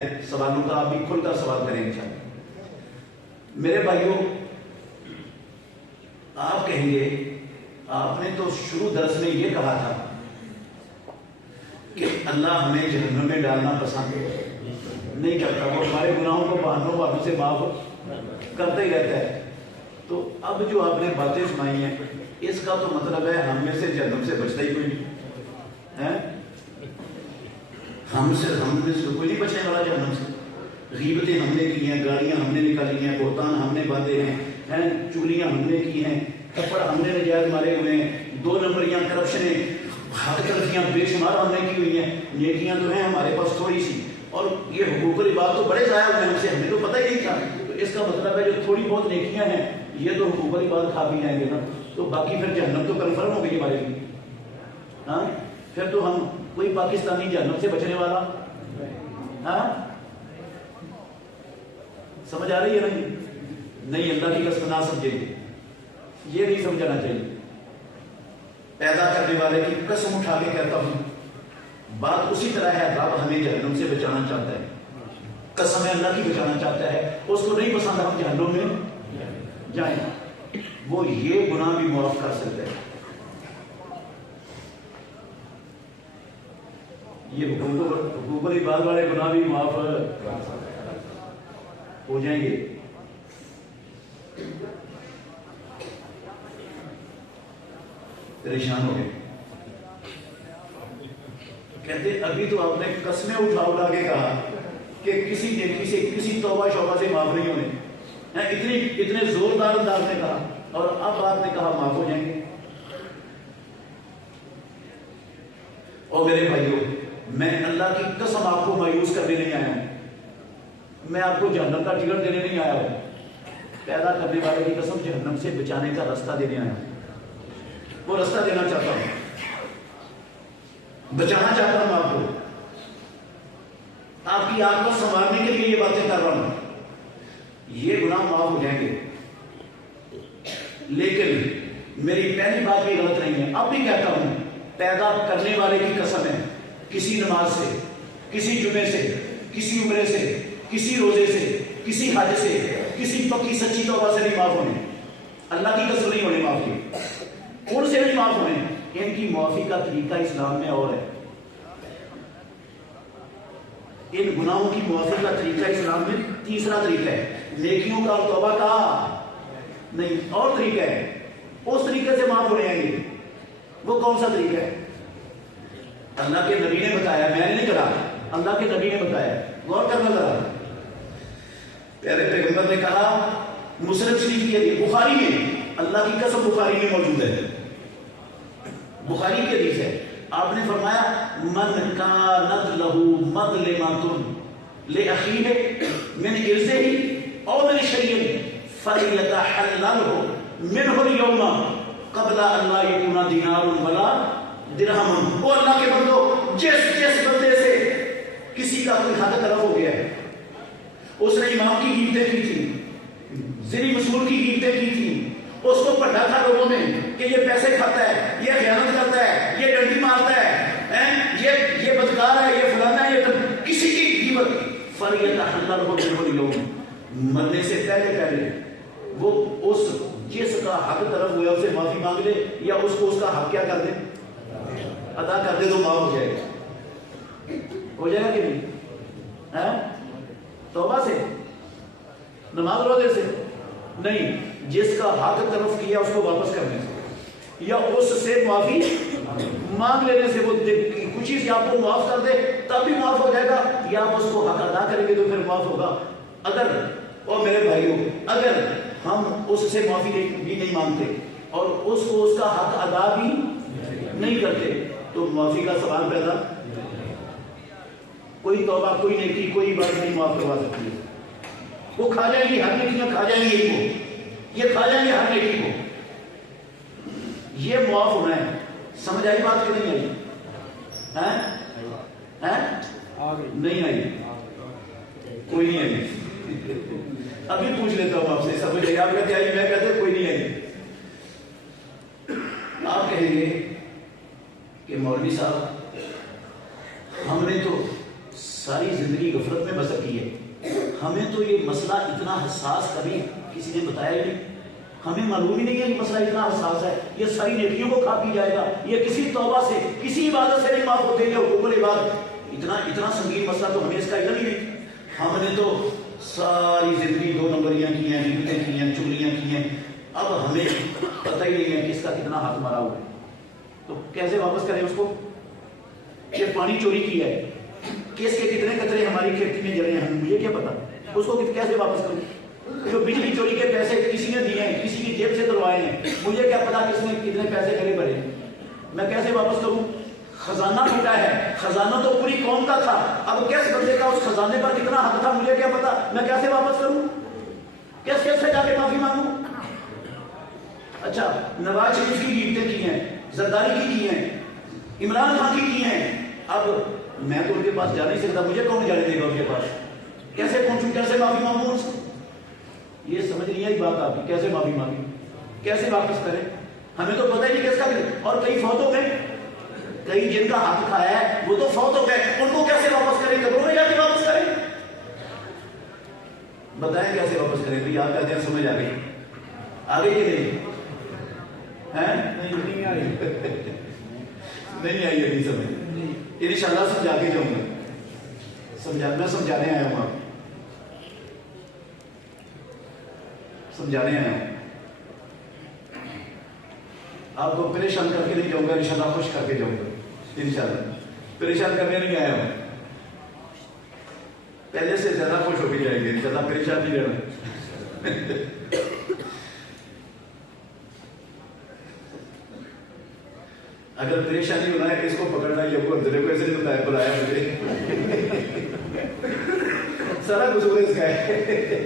سوالوں کا آپ بھی کھل کر سوال کریں انشاءاللہ۔ میرے بھائیوں، آپ کہیں گے آپ نے تو شروع درس میں یہ کہا تھا کہ اللہ ہمیں جہنم میں ڈالنا پسند نہیں کرتا، وہ ہمارے گناہوں کو بہانوں سے معاف کرتا ہی رہتا ہے۔ تو اب جو آپ نے باتیں سنائی ہیں اس کا تو مطلب ہے ہم میں سے جہنم سے بچتا ہی کوئی نہیں ہے، ہم میں سے کوئی نہیں بچنے والا جہنم سے۔ غیبتیں ہم نے کی ہیں، گاڑیاں ہم نے نکالی ہیں، بہتان ہم نے باندھے ہیں، چگلیاں ہم نے کی ہیں، تھپڑ ہم نے نجائز مارے ہوئے ہیں، 2 نمبریاں، کرپشنیں، حق تلفیاں بے شمار ہم نے کی ہوئی ہیں۔ نیکیاں تو ہیں ہمارے پاس تھوڑی سی، اور یہ حقوق العباد تو بڑے ضائع ہوئے ہیں ہم سے، ہمیں تو پتہ ہی نہیں تھا۔ تو اس کا مطلب ہے جو تھوڑی بہت نیکیاں ہیں یہ تو حقوق العباد کھا بھی جائیں گے نا، تو باقی پھر جہنم تو کنفرم ہو گئی ہمارے لیے۔ ہاں، پھر تو ہم کوئی پاکستانی جہنم سے بچنے والا، ہاں سمجھ آ رہی ہے نہیں؟ اللہ کی قسم نہ سمجھیں گے، یہ نہیں سمجھانا چاہیے۔ پیدا کرنے والے کی قسم اٹھا کے کہتا ہوں بات اسی طرح ہے، رب ہمیں جہنم سے بچانا چاہتا ہے، قسم اللہ کی بچانا چاہتا ہے، اس کو نہیں پسند ہم جہنم میں جائیں، وہ یہ گناہ بھی معاف کر سکتا ہے، یہ حقوق العباد والے گناہ بھی معاف ہو جائیں گے۔ پریشان ہو گئے، کہتے ابھی تو آپ نے قسمیں اٹھا کے کہا کہ کسی نیکی سے، کسی توبہ شوبہ سے معاف نہیں ہونے، اتنے زوردار انداز میں کہا، اور اب آپ نے کہا معاف ہو جائیں گے۔ اور میرے بھائیوں، میں اللہ کی قسم آپ کو مایوس کرنے نہیں آیا ہوں، میں آپ کو جہنم کا ٹکٹ دینے نہیں آیا ہوں، پیدا کرنے والے کی قسم جہنم سے بچانے کا راستہ دینے آیا ہوں، وہ راستہ دینا چاہتا ہوں، بچانا چاہتا ہوں آپ کو، آپ کی آنکھ کو سنوارنے کے لیے یہ باتیں کر رہا ہوں۔ یہ گناہ معاف ہو جائیں گے، لیکن میری پہلی بات بھی غلط نہیں ہے، اب بھی کہتا ہوں پیدا کرنے والے کی قسم ہے، کسی نماز سے، کسی جمعے سے، کسی عمرے سے، کسی روزے سے، کسی حج سے، کسی پکی سچی توبہ سے نہیں معاف ہونے، اللہ کی قسم نہیں ہونے معاف کی، ان سے نہیں معاف ہونے۔ ان کی معافی کا طریقہ اسلام میں اور ہے، ان گناہوں کی معافی کا طریقہ اسلام میں تیسرا طریقہ ہے، نیکیوں کا توبہ کا نہیں، اور طریقہ ہے، اس طریقے سے معاف ہو جائیں گے۔ وہ کون سا طریقہ ہے؟ اللہ کے نبی نے بتایا، میں نے نہیں کرا، اللہ کے نبی نے بتایا، غور کرنا ذرا۔ پیارے پیغمبر نے کہا، مسلم شریف کی حدیث، بخاری میں، اللہ کی قسم بخاری میں موجود ہے، بخاری کی حدیث ہے، آپ نے فرمایا من کانت لہ مظلمۃ لأخیہ من عرضہ او من شیء فلیتحللہ منہ اليوم قبل ان لا یکون دینار ولا درہم۔ وہ اللہ کے بندو، جس بندے سے کسی کا کوئی حق طرف ہو گیا ہے، اس نے امام کی قیمتیں کی تھی، زنی مسئول کی قیمتیں کی تھی، اس کو پڑھا تھا لوگوں نے کہ یہ پیسے کھاتا ہے، یہ خیانت کرتا ہے، یہ ڈنڈی مارتا ہے، یہ بدکار ہے، یہ فلانا ہے، یہ کسی کی قیمت فلیتحللہ منہ اليوم، مرنے سے پہلے وہ اس جس کا حق طرف ہوا اسے معافی مانگ لے، یا اس کو اس کا حق کیا کر دے، ادا کر دے، تو معاف ہو جائے گا، ہو جائے گا کہ نہیں؟ توبہ سے، نماز روزے سے نہیں، جس کا حق طرف کیا اس کو واپس کرنے سے، یا اس سے معافی مانگ لینے سے، وہ خوشی سے آپ کو معاف کر دے تب بھی معاف ہو جائے گا، یا آپ اس کو حق ادا کریں گے تو پھر معاف ہوگا۔ اگر، اور میرے بھائیوں، اگر ہم اس سے معافی بھی نہیں مانگتے اور اس کو اس کا حق ادا بھی نہیں کرتے تو معافی کا سوال پیدا، کوئی توبہ، کوئی نیکی، کوئی بات نہیں معاف کروا سکتی ہے، وہ کھا جائیں گی، ہر نیکیاں کھا جائیں گی، یہ کھا جائیں گے ہر نیکی کو، یہ معاف ہونا ہے۔ سمجھ آئی بات کہ نہیں آئی؟ نہیں آئی، کوئی نہیں آئی، ابھی پوچھ لیتا ہوں آپ سے، سمجھ آئی؟ آپ کہتے آئی، میں کہتے کوئی نہیں آئی۔ آپ کہیں گے کہ مولوی صاحب ہم نے تو ساری زندگی غفلت میں بسر کی ہے. ہمیں تو یہ مسئلہ اتنا حساس کبھی کسی نے بتایا ہی نہیں. ہمیں معلوم ہی نہیں ہے یہ مسئلہ اتنا حساس ہے. یہ ساری نیکیوں کو کھا پی جائے گا. یہ کسی توبہ سے کسی عبادت سے نہیں معاف ہوتے. یہ حقوق العباد اتنا سنگین مسئلہ تو ہمیں اس کا علم ہی نہیں. ہم نے تو ساری زندگی 2 نمبریاں کی ہیں, غیبتیں کی ہیں, چغلیاں کی ہیں. اب ہمیں پتہ ہی نہیں ہے کہ اس کا کتنا ہاتھ مارا ہوا ہے. تو کیسے واپس کریں اس کو؟ یہ پانی چوری کیا ہے, کس کے کتنے قطرے ہماری کھیتی میں جڑے ہیں مجھے کیا پتا. اس کو کیسے واپس کروں؟ جو بجلی چوری کے پیسے کسی نے دیے ہیں, کسی کی جیب سے دلوائے ہیں, مجھے کیا پتا کس نے کتنے پیسے کھڑے بھرے ہیں. میں کیسے واپس کروں؟ خزانہ ٹوٹا ہے, خزانہ تو پوری قوم کا تھا. اب کس بندے کا اس خزانے پر کتنا حق تھا مجھے کیا پتا. میں کیسے واپس کروں؟ کس سے جا کے معافی مانگوں؟ اچھا, نواز شریف کی غیبتیں کی ہیں, زرداری کی ہیں, عمران خان کی ہیں. اب میں تو ان کے پاس جا نہیں سکتا. مجھے کون جانے دے گا ان کے پاس؟ کیسے پہنچوں, کیسے معافی مانگوں ان سے؟ یہ سمجھ نہیں آئی بات آپ کی. کیسے معافی مانگیں, کیسے واپس کریں؟ ہمیں تو پتہ ہی نہیں کس کا. اور کئی فوت ہو گئے, کئی جن کا حق کھایا ہے وہ تو فوت ہو گئے. ان کو کیسے واپس کریں؟ قبروں میں جا کے واپس کریں؟ بتائیں کیسے واپس کریں. تو آپ کہتے ہیں سمجھ آ گئی, آگے کہ نہیں نہیں آئی نہیں آئی ابھی سمجھ. انشاءاللہ سمجھا کے جاؤں گا. میں سمجھانے آیا ہوں, سمجھانے آیا ہوں. آپ کو پریشان کر کے نہیں جاؤں گا, انشاءاللہ خوش کر کے جاؤں گا. انشاءاللہ پریشان کرنے نہیں آیا ہوں. پہلے سے زیادہ خوش ہو کے جائیں گے انشاءاللہ. پریشان نہیں رہنا. اگر پریشانی ہونا ہے اس کو پکڑنا ہے, کو ایسے نہیں بتایا بلایا مجھے. سارا قصور اس کا ہے.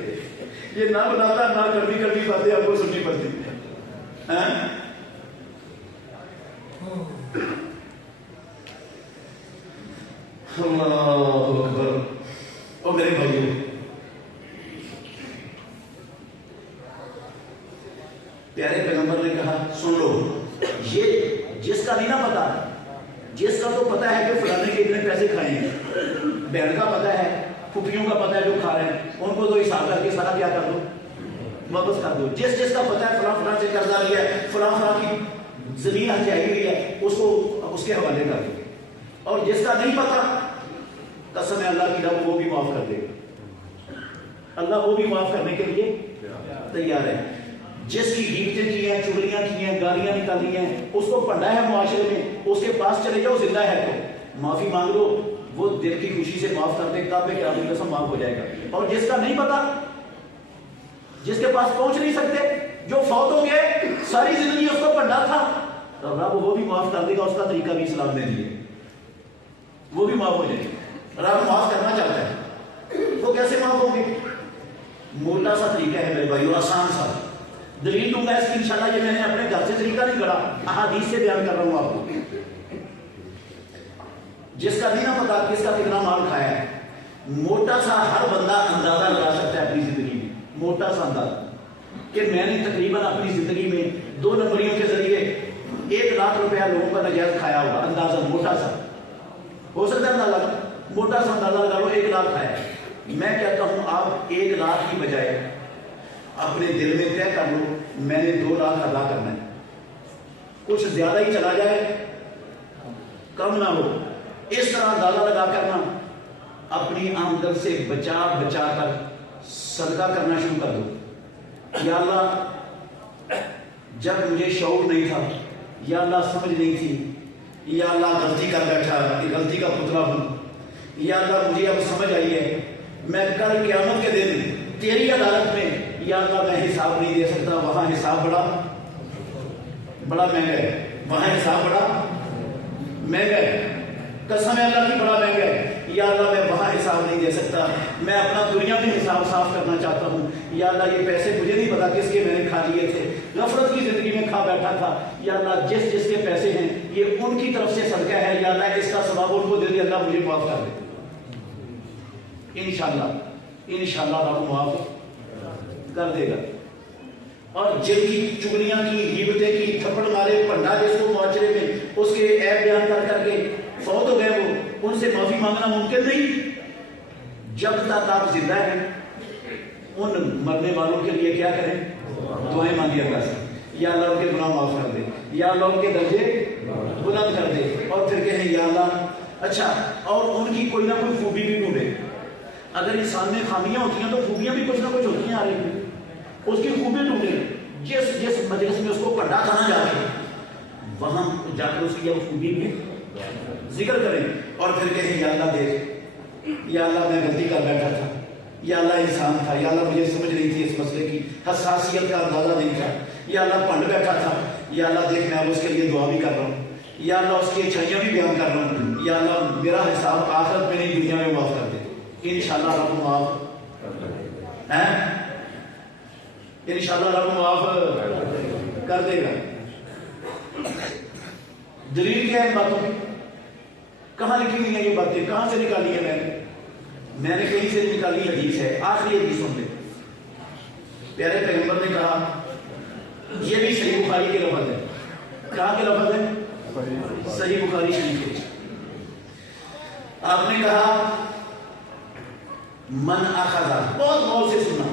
یہ نہ بناتا نہ کڑوی باتیں آپ کو سننی پڑتی. اللہ اکبر. او میرے بھائیو, پیارے پیغمبر نے کہا سن لو, یہ جس کا نہیں نہ پتا, جس کا تو پتا ہے کہ فلانے کے اتنے پیسے کھائے ہیں, بہن کا پتا ہے, پھوپھیوں کا پتا ہے جو کھا رہے ہیں, ان کو تو حساب کر کے سارا کیا کر دو, واپس کر دو. جس کا پتا ہے فلاں سے قرضہ لیا ہے, فلاں کی زمین ہتھیائی ہوئی ہے, اس کو اس کے حوالے کر دو. اور جس کا نہیں پتا, قسم ہے اللہ کی رب وہ بھی معاف کر دے گا. اللہ وہ بھی معاف کرنے کے لیے تیار ہے. جس کی غیبتیں کی ہیں, چغلیاں کی ہیں, گالیاں نکالی ہیں, اس کو پڑھا ہے معاشرے میں, اس کے پاس چلے جاؤ زندہ ہے تو معافی مانگ لو, وہ دل کی خوشی سے معاف کر دے, کعبے کی آدمی قسم معاف ہو جائے گا. اور جس کا نہیں پتا, جس کے پاس پہنچ نہیں سکتے, جو فوت ہو گئے, ساری زندگی اس کو پڑھا تھا, تو رب وہ بھی معاف کر دے گا. اس کا طریقہ بھی اسلام نے دیا, وہ بھی معاف ہو جائے گا. رب معاف کرنا چاہتا ہے. وہ کیسے معاف ہوں گے؟ موٹا سا طریقہ ہے میرے بھائیو, آسان سا. دلیل دوں گا اس کی انشاءاللہ. یہ میں نے اپنے گھر سے طریقہ نہیں کرا, احادیث سے بیان کر رہا ہوں آپ کو. جس کا نہیں نہ پتا کس کا کتنا مال کھایا ہے, موٹا سا ہر بندہ اندازہ لگا سکتا ہے اپنی زندگی میں. موٹا سا اندازہ کہ میں نے تقریباً اپنی زندگی میں 2 نمبریوں کے ذریعے 1 لاکھ روپیہ لوگوں کا نجائز کھایا ہوگا. اندازہ موٹا سا ہو سکتا ہے, اندازہ موٹا سا اندازہ لگا لو 1 لاکھ کھایا ہے. میں کہتا ہوں آپ 1 لاکھ کی بجائے اپنے دل میں طے کر لو میں نے 2 لاکھ ادا کرنا ہے. کچھ زیادہ ہی چلا جائے, کم نہ ہو, اس طرح اندازہ لگا کرنا. اپنی آمدن سے بچا بچا کر صدقہ کرنا شروع کر دو. یا اللہ جب مجھے شعور نہیں تھا, یا اللہ سمجھ نہیں تھی, یا اللہ غلطی کر بیٹھا, غلطی کا پتلا ہوں, یا اللہ مجھے اب سمجھ آئی ہے, میں کل قیامت کے دن تیری عدالت میں یا اللہ میں حساب نہیں دے سکتا. وہاں حساب بڑا مہنگا ہے, وہاں حساب بڑا مہنگا ہے. قسم ہے اللہ کی بڑا مہنگا ہے. یا اللہ میں وہاں حساب نہیں دے سکتا, میں اپنا دنیا میں حساب صاف کرنا چاہتا ہوں. یا اللہ یہ پیسے مجھے نہیں پتا کس کے میں نے کھا لیے تھے, غفلت کی زندگی میں کھا بیٹھا تھا. یا اللہ جس جس کے پیسے ہیں یہ ان کی طرف سے صدقہ ہے, یا اللہ اس کا ثواب ان کو دے دے, اللہ مجھے معاف کر دے. انشاءاللہ رب معاف کر دے گا. اور جن کی چغلیاں کی, غیبتیں کی, تھپڑ مارے, پنڈا جس کو معاشرے میں اس کے عیب بیان کر کر کے فوت ہو گئے, وہ ان سے معافی مانگنا ممکن نہیں. جب تک آپ زندہ ہیں ان مرنے والوں کے لیے کیا کریں؟ دعائیں مانگیں اللہ سے، یا اللہ ان کے گناہ معاف کر دے، یا اللہ ان کے درجے بلند کر دے، اور پھر کہیں یا اللہ اچھا، اور ان کی کوئی نہ کوئی خوبی بھی ڈھونڈے۔ اگر انسان میں خامیاں ہوتی ہیں تو خوبیاں بھی کچھ نہ کچھ ہوتی ہیں آ رہی ہیں، اس کی خوبی ڈھونڈے، جس مجلس میں اس کو پڑھا تھا نہ جا کے وہاں جا کر اس کی خوبی بھی ذکر کریں، اور پھر کہیں یا اللہ دیکھ، یا اللہ میں غلطی کر بیٹھا تھا، یا اللہ انسان تھا، یا اللہ مجھے سمجھ نہیں تھی اس مسئلے کی، حساسیت کا اندازہ نہیں تھا، یا اللہ پڑھ بیٹھا تھا، یا اللہ دیکھ میں اب اس کے لیے دعا بھی کر رہا ہوں، یا اللہ اس کی اچھائیاں بھی بیان کر رہا ہوں، یا اللہ میرا حساب آخرت میں نہیں دنیا میں معاف کر دے، انشاءاللہ رب معاف ہے، انشاءاللہ رب معاف کر دے گا۔ دلیل کیا ہے ان باتوں کی؟ کہاں لکھی ہوئی ہیں یہ باتیں؟ کہاں سے نکالی ہے؟ میں نے کہیں سے نکالی حدیث ہے، آخری حدیث سن لیں۔ پیارے پیغمبر نے کہا، یہ بھی صحیح بخاری کے لفظ ہے، کہاں کے لفظ ہے؟ صحیح بخاری شریف کے۔ آپ نے کہا من اخذا، بہت غور سے سننا،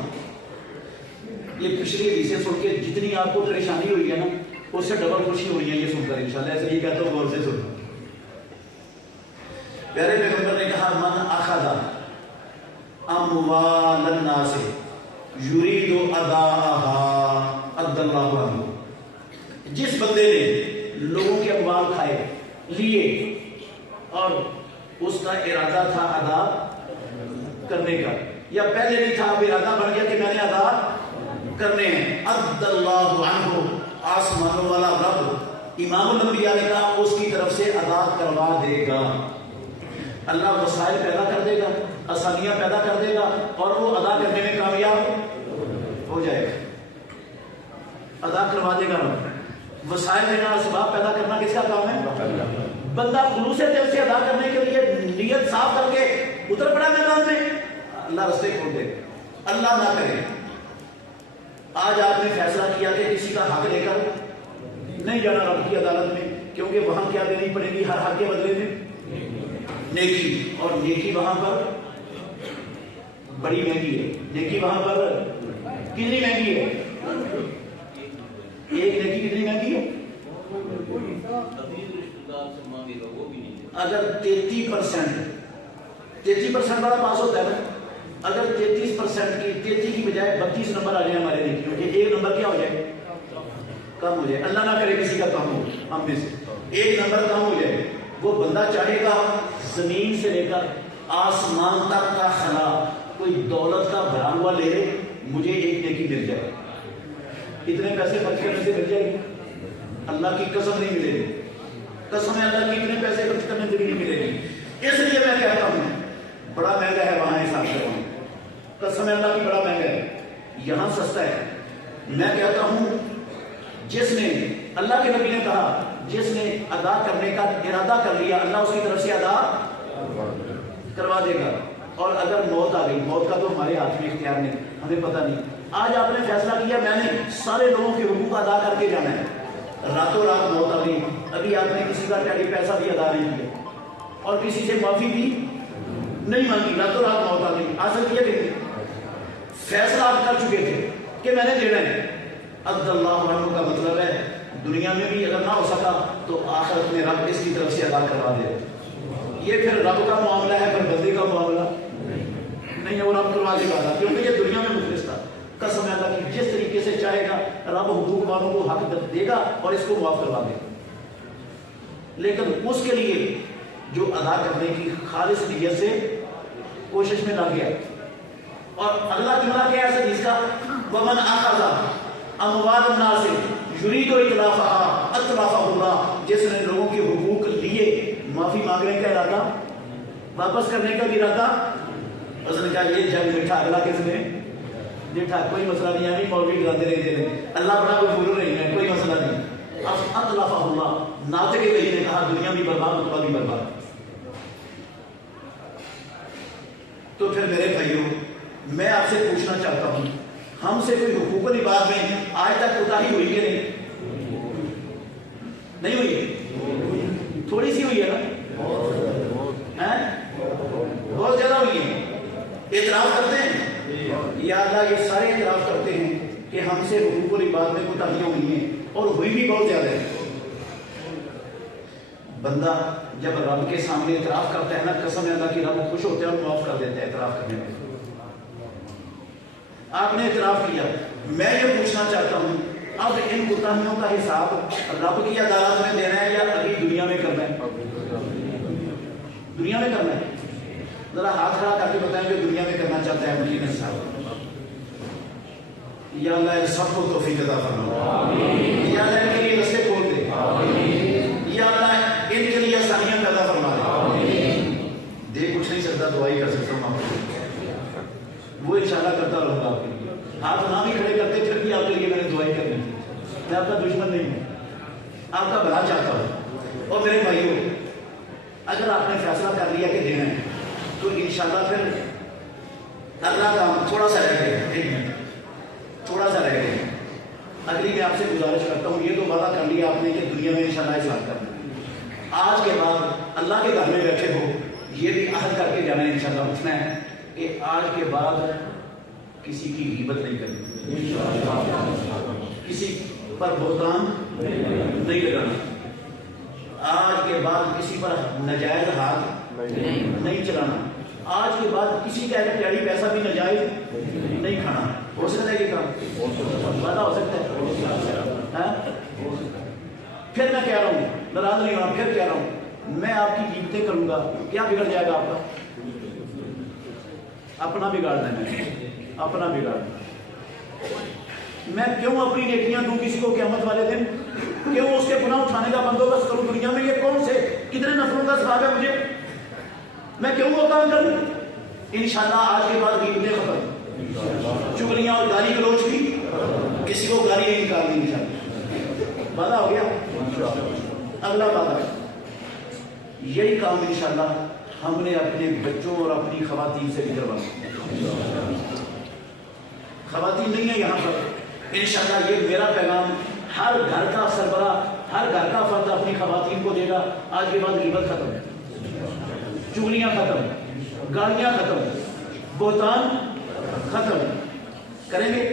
یہ پچھلی حدیثیں سن کے جتنی آپ کو پریشانی ہوئی ہے نا اس سے ڈبل خوشی ہو رہی ہے یہ سن کر انشاءاللہ، ایسے ہی کہتا ہوں غور سے سننا۔ پیارے پیغمبر نے کہا من اخذا اموال الناس یرید اداءها ادى اللہ عنہ، جس بندے نے لوگوں کے اموال کھائے لیے اور اس کا ارادہ تھا ادا کرنے کا، یا پہلے نہیں تھا اب ارادہ بن گیا کہ میں نے ادا کرنے ہیں، ادى اللہ عنہ، آسمانوں والا رب امام الانبیاء نے کہا اس کی طرف سے ادا کروا دے گا، اللہ وسائل پیدا کر دے گا، آسانیاں پیدا کر دے گا، اور وہ ادا کرنے میں کامیاب ہو جائے گا، ادا کروا دے گا رب۔ وسائل دینا، اسباب پیدا کرنا کس کا کام ہے؟ بندہ خلوص دل سے ادا کرنے کے لیے نیت صاف کر کے اتر پڑا میدان میں، اللہ راستے کھول دے، اللہ نہ کرے۔ آج آپ نے فیصلہ کیا کہ کسی کا حق لے کر نہیں جانا رب کی عدالت میں، کیونکہ وہاں کیا دینی پڑے گی؟ ہر حق کے بدلے میں نیکی، اور نیکی وہاں پر بڑی مہنگی ہے، نیکی وہاں پر کتنی مہنگی ہے؟ ایک نیکی کتنی مہنگی ہے؟ اگر 33% والا پاس ہوتا ہے نا، اگر 33% کی 33 کی بجائے 32 نمبر آ جائے ہمارے نیکیوں کے، ایک نمبر کیا ہو جائے؟ کم ہو جائے، اللہ نہ کرے کسی کا کم ہو، ہم میں سے ایک نمبر کم ہو جائے، وہ بندہ چاہے گا زمین سے لے کر آسمان تک کا خلا کوئی دولت کا بھرا ہوا لے لے، مجھے ایک نیکی مل جائے، اتنے پیسے خرچ کرنے سے مل جائے گی؟ اللہ کی قسم نہیں ملے گی، قسم ہے اللہ کی، اتنے پیسے خرچ کرنے سے بھی نہیں ملے گی۔ اس لیے میں کہتا ہوں بڑا مہنگا ہے وہاں حساب سے، قسم ہے اللہ کی بڑا مہنگا ہے، یہاں سستا ہے۔ میں کہتا ہوں جس نے، اللہ کے نبی نے کہا جس نے ادا کرنے کا ارادہ کر لیا اللہ اس کی طرف سے ادا کروا دے گا۔ اور اگر موت آ گئی، موت کا تو ہمارے ہاتھ میں اختیار نہیں، ہمیں پتہ نہیں، آج آپ نے فیصلہ کیا میں نے سارے لوگوں کے حقوق ادا کر کے جانا ہے، راتوں رات موت آ گئی، ابھی آپ نے کسی کا ٹیلی پیسہ بھی ادا نہیں کیا اور کسی سے معافی بھی نہیں مانگی، راتوں رات موت آ گئی، آ سکتی ہے کہ فیصلہ آپ کر چکے تھے کہ میں نے دینا ہے، عبد اللہ عنہ کا مطلب ہے دنیا میں بھی اگر نہ ہو سکا تو آخرت میں رب اس کی طرف سے ادا کروا دے۔ یہ پھر رب کا معاملہ ہے، پھر بندے کا معاملہ نہیں ہے، وہ رب کروا دے گا، کیونکہ یہ دنیا میں مخلص تھا۔ قسم ہے اللہ کی، جس طریقے سے چاہے گا رب حقوق والوں کو حق دے گا اور اس کو معاف کروا دے گا، لیکن اس کے لیے جو ادا کرنے کی خالص نیت سے کوشش میں لگ گیا۔ اور اللہ جملہ کیا ہے حدیث کا؟ ومن اخذ اموال الناس یرید اتلافها اتلافہ اللہ، جس نے لوگوں کے حقوق لیے معافی مانگنے کا ارادہ، واپس کرنے کا بھی ارادہ، اس نے کہا یہ جنگ میٹھا، اگلا کس نے میٹھا، کوئی مسئلہ نہیں ہے، مولوی گراتے رہتے ہیں، اللہ بڑا کوئی بھول نہیں ہے، کوئی مسئلہ نہیں، اتلافہ اللہ، ناطق کہیں نے کہا دنیا بھی برباد عقبہ بھی برباد۔ تو پھر میرے بھائیوں میں آپ سے پوچھنا چاہتا ہوں، ہم سے کوئی حقوق العباد میں آج تک کوتاہی ہوئی کہ نہیں ہوئی؟ تھوڑی سی ہوئی ہے نا، بہت زیادہ ہوئی ہے، اعتراف کرتے ہیں یا اللہ یہ سارے اعتراف کرتے ہیں کہ ہم سے حقوق العباد میں کوتاہیاں ہوئی ہیں اور ہوئی بھی بہت زیادہ ہے. بندہ جب رب کے سامنے اعتراف کرتا ہے نا, قسم ہے اللہ کی, رب خوش ہوتے ہیں اور معاف کر دیتے ہیں اعتراف کرنے میں. آپ نے اعتراف کیا, میں یہ پوچھنا چاہتا ہوں اب ان کوتاہیوں کا حساب رب کی عدالت میں دینا ہے یا ابھی دنیا میں کرنا ہے؟ دنیا میں کرنا ہے. ذرا ہاتھ کھڑا کر کے بتائیں کہ دنیا میں کرنا چاہتا ہے مجھے حساب. یا اللہ سب کو توفیق عطا فرما, یا اللہ ان کے لیے رستے کھول دے, یا اللہ ان کے لیے آسانیاں پیدا فرما دے. دے کچھ نہیں سکتا, دعائی کر سکتا ہوں آپ کو, وہ انشاءاللہ کرتا رہوں گا آپ کے لیے. آپ نہ بھی کھڑے کرتے پھر بھی آپ کے لیے میں نے دعائی کرنی تھی. میں آپ کا دشمن نہیں ہوں, آپ کا بھلا چاہتا ہوں. اور میرے بھائیوں, اگر آپ نے فیصلہ کر لیا کہ دینا ہے تو انشاءاللہ پھر اللہ کا تھوڑا سا رہ گیا, ایک منٹ تھوڑا سا رہ گیا. اگلی میں آپ سے گزارش کرتا ہوں, یہ تو وعدہ کر لیا آپ نے کہ دنیا میں انشاءاللہ اصلاح کرنا. آج کے بعد اللہ کے گھر میں بیٹھے ہو, یہ بھی عہد کر کے جانا ہے انشاءاللہ, اٹھنا ہے کہ آج کے بعد کسی کی غیبت نہیں کرنی, کسی پر بہتان نہیں لگانا, آج کے بعد کسی پر ناجائز ہاتھ نہیں چلانا, آج کے بعد کسی کا ایک ٹیڑی پیسہ بھی ناجائز نہیں کھانا. ہو سکتا ہے یہ کام, وعدہ ہو سکتا ہے. پھر میں کہہ رہا ہوں, ناراض نہیں ہونا, پھر کہہ رہا ہوں میں آپ کی غیبتیں کروں گا, کیا بگڑ جائے گا آپ کا؟ اپنا بگاڑنا ہے, اپنا بگاڑنا. میں کیوں اپنی نیکیاں دوں کسی کو قیامت والے دن؟ کیوں اس کے گناہ اٹھانے کا بندوبست کروں دنیا میں؟ یہ کون سے کتنے نفروں کا ثواب ہے مجھے, میں کیوں وہ کام کروں؟ انشاءاللہ آج کے بعد غیبتیں ختم, چغلیاں اور گالی گلوچ بھی, کسی کو گالی نہیں نکالنی انشاءاللہ. وعدہ ہو گیا. اگلا وعدہ, یہی کام انشاءاللہ ہم نے اپنے بچوں اور اپنی خواتین سے بھی کروانا. خواتین نہیں ہے یہاں پر, انشاءاللہ یہ میرا پیغام ہر گھر کا سربراہ, ہر گھر کا فرد اپنی خواتین کو دے گا. آج کے بعد غیبت ختم, چغلیاں ختم, گالیاں ختم, بہتان ختم کریں گے.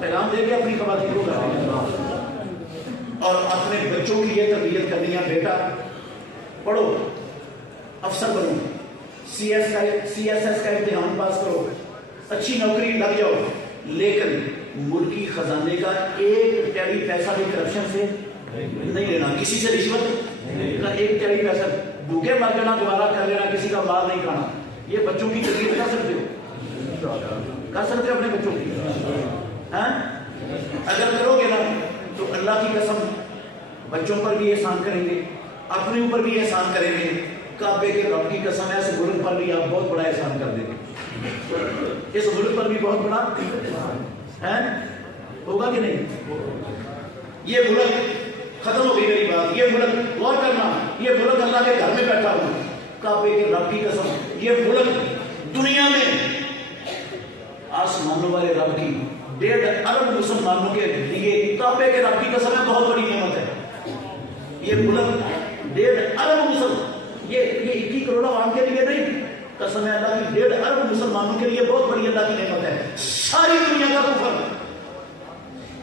پیغام دے گے اپنی خواتین کو کریں گے. اور اپنے بچوں کی یہ تربیت کرنی ہے, بیٹا پڑھو, افسر بنو, سی ایس ایس کا امتحان پاس کرو, اچھی نوکری لگ جاؤ, لیکن ملکی خزانے کا ایک ٹیڑی پیسہ بھی کرپشن سے نہیں لینا, کسی سے رشوت کا ایک ٹیڑی پیسہ, بھوکے مر جانا دوبارہ کر لینا, کسی کا مال نہیں کھانا. یہ بچوں کی تربیت کر سکتے ہو, کر سکتے ہو اپنے بچوں کی. اگر کرو گے نا تو اللہ کی قسم بچوں پر بھی احسان کریں گے, اپنے اوپر بھی احسان کریں گے. کعبے کے رب کی قسم ہے, اس ملک پر بھی آپ بہت بڑا احسان کر دیں گے. اس ملک پر بھی بہت بڑا ہے, ہوگا کہ نہیں؟ یہ ملک ختم ہو گئی میری بات, یہ ملک غور کرنا, یہ ملک اللہ کے گھر میں بیٹھا ہوں, کعبے کے رب کی قسم, یہ ملک دنیا میں آسمانوں والے رب کی 1.5 ارب مسلمانوں کے لیے کعبے کے رب کی قسم ہے بہت بڑی نعمت ہے. یہ ملک 1.5 ارب مسلمان, یہ 21 کروڑ عوام کے لیے نہیں, قسم ہے اللہ کی 1.5 ارب مسلمانوں کے لیے بہت بڑی اللہ کی نعمت ہے. ساری دنیا کا کفر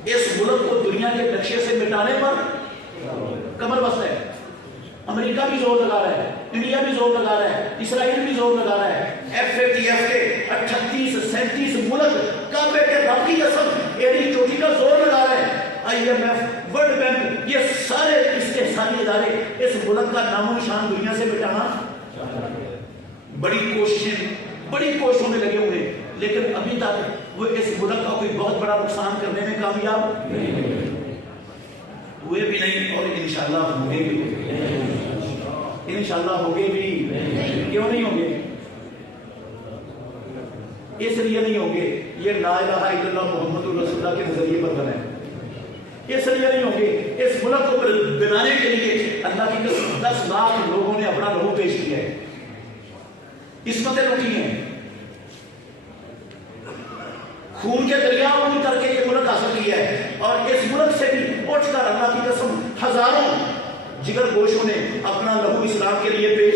اس ملک کو دنیا کے نقشے سے مٹانے پر کمر بستہ ہے. امریکہ بھی زور لگا رہا ہے, انڈیا بھی زور لگا رہا ہے, اسرائیل بھی زور لگا رہا ہے. FATF کے 38-37 ملک کعبے کے رب کی قسم ایڈی چوٹی کا زور لگا رہے ہیں. IMF, ورلڈ بینک, یہ سارے استحصالی ادارے اس ملک کا نام و نشان دنیا سے مٹانا بڑی کوششوں میں لگے ہوئے, لیکن ابھی تک وہ اس ملک کا کوئی بہت بڑا نقصان کرنے میں کامیاب ہوئے بھی نہیں, اور انشاءاللہ ہوں گے بھی, انشاءاللہ ہوں گے بھی. کیوں نہیں ہوں گے؟ اس لیے نہیں ہوں گے یہ لا الہ الا اللہ محمد رسول اللہ کے نظریے پر بنا ہے. اس لیے نہیں ہوں گے, اس ملک کو بنانے کے لیے اللہ کی 10 لاکھ لوگوں نے اپنا لہو پیش کیا ہے, قسمتیں لوٹی ہیں, خون کے دریا عبور کر کے یہ ملک حاصل کیا ہے. اور اس ملک سے بھی اٹھ کر اللہ کی قسم ہزاروں جگر گوشوں نے اپنا لہو اسلام کے لیے پیش